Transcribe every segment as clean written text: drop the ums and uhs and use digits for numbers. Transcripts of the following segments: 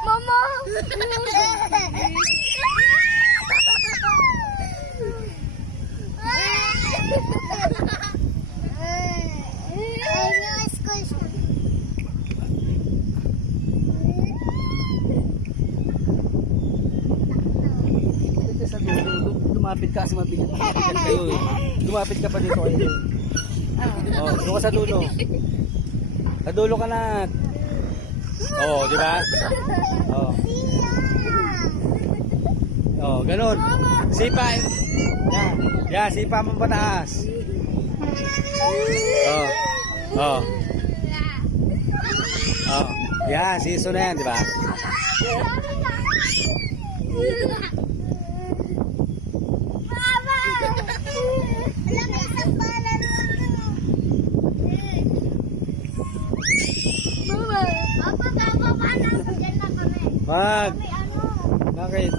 Mama! Lumapit ka kasi mabigat kayo eh. Lumapit ka pa dito kayo. Oh, doon ka sa dulo. Sa dulo ka na. Oh, di ba? Oh. Oh, ganun. Sipa. Yan. Yan, sipa mo pataas. Oh. Oh. Oh. Yan, season na yan, di ba? Wag. Bakit?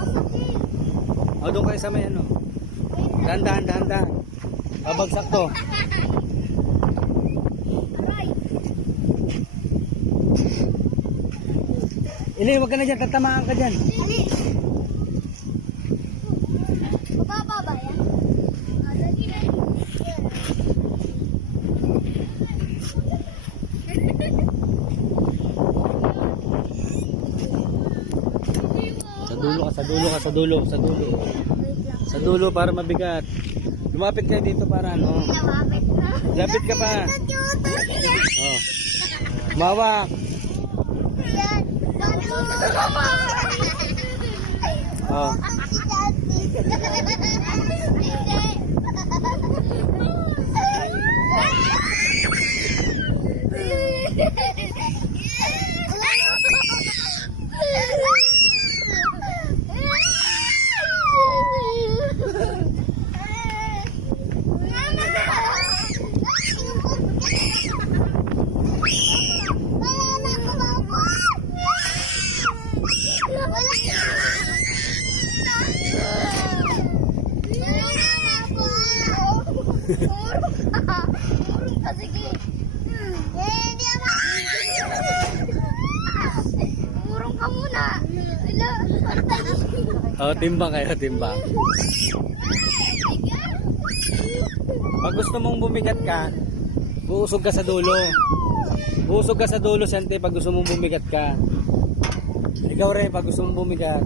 O, doon kayo sa may ano. Dahan. Babagsak to. Ili, wag ka na dyan. Tatamaan ka dyan. Mababa ba yan? Sa dulo para mabigat. Lumapit kayo dito para ano. Lapit ka pa. Oh. Mawak. Oh. Sige. Hindi ako. Umurong ka muna. Oh, timbang kayo, timbang. Pag gusto mong bumigat ka, buusog ka sa dulo. Buusog ka sa dulo, Sante, pag gusto mong bumigat ka. Ikaw rin, pag gusto mong bumigat.